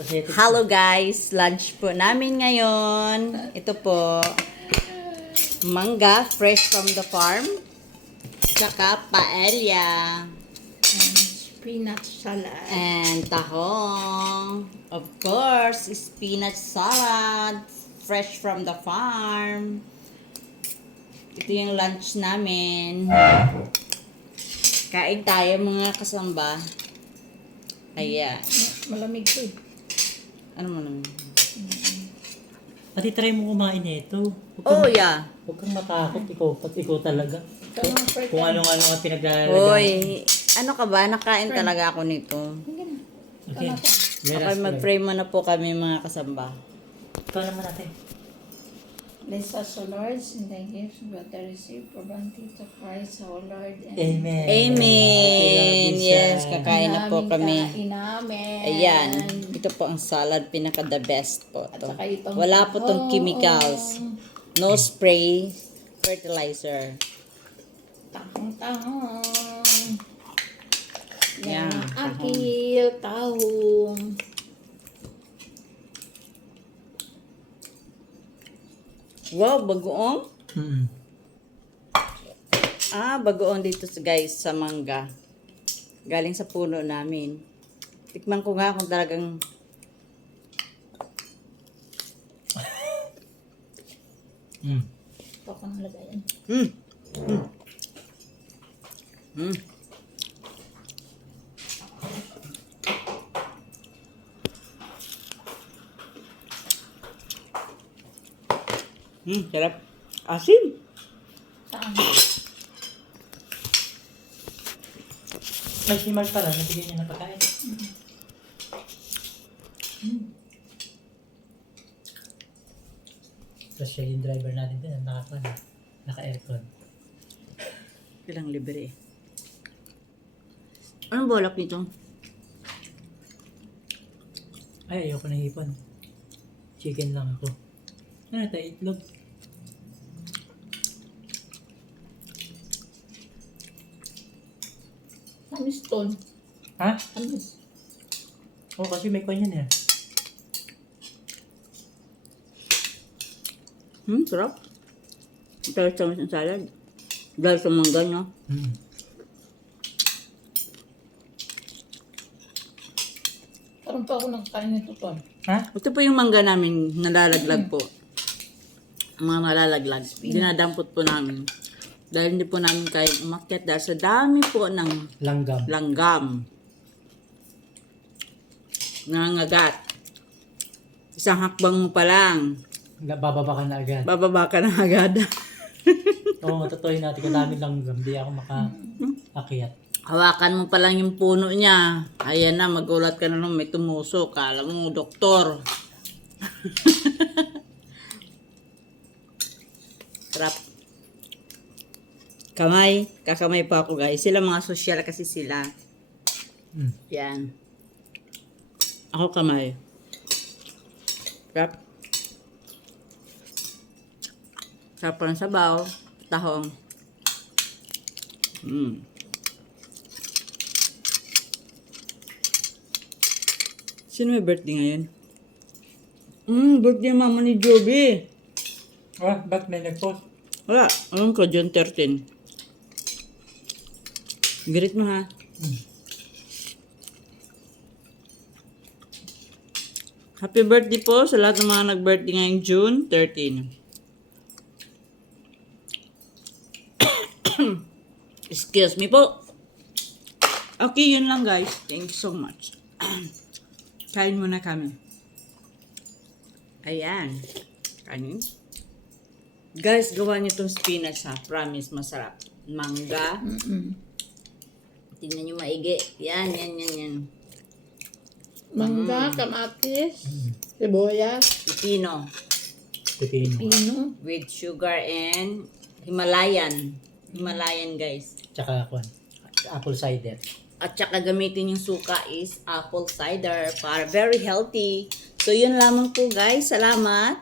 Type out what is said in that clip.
Hello guys, lunch po namin ngayon. Ito po, mangga fresh from the farm. Tsaka paella. And spinach salad. And tahong. Of course, spinach salad. Fresh from the farm. Ito yung lunch namin. Kain tayo mga kasamba. Ayan. Malamig to eh. Ano mo naman? Pati try mo kumain nito. Oh, yeah. Huwag kang matakot. Ikaw talaga. Tama, first Kung time. ano-ano ang pinaglalagay. Hoy, ano ka ba? Nakain talaga ako nito. Okay. Okay, mag-pray muna po kami mga kasamba. Ikaw naman natin. Bless us, O Lord, in thy gifts we have received for bounty to Christ, O Lord. And Amen. Amen! Happy Yes, Lord, kakain na po kami. Kain namin. Ayan, ito po ang salad, pinaka the best po At to. saka itong Wala po tong chemicals. No spray, fertilizer. Tahong-tahong. Yan, Yan ang akil, tahong. Wow, bagoong. Mm-mm. Bagoong dito guys sa mangga. Galing sa puno namin. Tikman ko nga kung talagang Mm. Ito ko nalagayan. Hmm. Hmm. Hmm. Sarap. Asin. Saan? May si Mark pala. Nabigyan niya ng pagkain. Tapos siya yung driver natin din. Naka-aircon. Kailang libre. Anong bolak nito? Ay, ayoko na hipon. Chicken lang ako. Ano tayo? Itlog. Tamis ton. Ha? Tamis. Oo, kasi may kwan yan eh. Sarap. Tayo sa isang salad. Dahil sa mangga, no? Mm. Karoon pa ako nagkain nito ton. Ha? Ito po yung mangga namin, nalalaglag po. Mga nalalaglag. Dinadampot po namin. Dahil hindi po namin kaya umakyat dahil sa dami po ng Langgam. langgam. Nangangagat. Isang hakbang mo pa lang, Bababa ka na agad. bababa ka na agad. Oo, matutuloy natin. Kadami langgam. Di ako maka-akyat. Hawakan mo pa lang yung puno niya. Ayan na, magulat ka na nung may tumusok. Kala mo, doktor. Sarap. Kamay. Kakamay pa ako guys. Sila mga sosyal kasi sila. Mm. Yan. Ako kamay. Sarap. Sarap pa ng sabaw. Tahong. Sino may birthday ngayon? Birthday mama ni Joby. Ah, ba't may nag-post? Wala. Alam ko, June 13. Greet mo ha. Happy birthday po sa lahat ng mga nag-birthday ngayong June 13. Excuse me po. Okay, yun lang guys. Thank you so much. Kain muna kami. Ayan. Kanin. Guys, gawa niyo itong spinach ha. Promise, masarap. Mangga. Tingnan niyo maigi. Yan. Mangga, kamatis, sibuyas, Pipino. Pipino. pino. With sugar and Himalayan. Himalayan guys. Tsaka kwan. Apple cider. At saka gamitin yung suka is apple cider para very healthy. So yun lamang po guys. Salamat.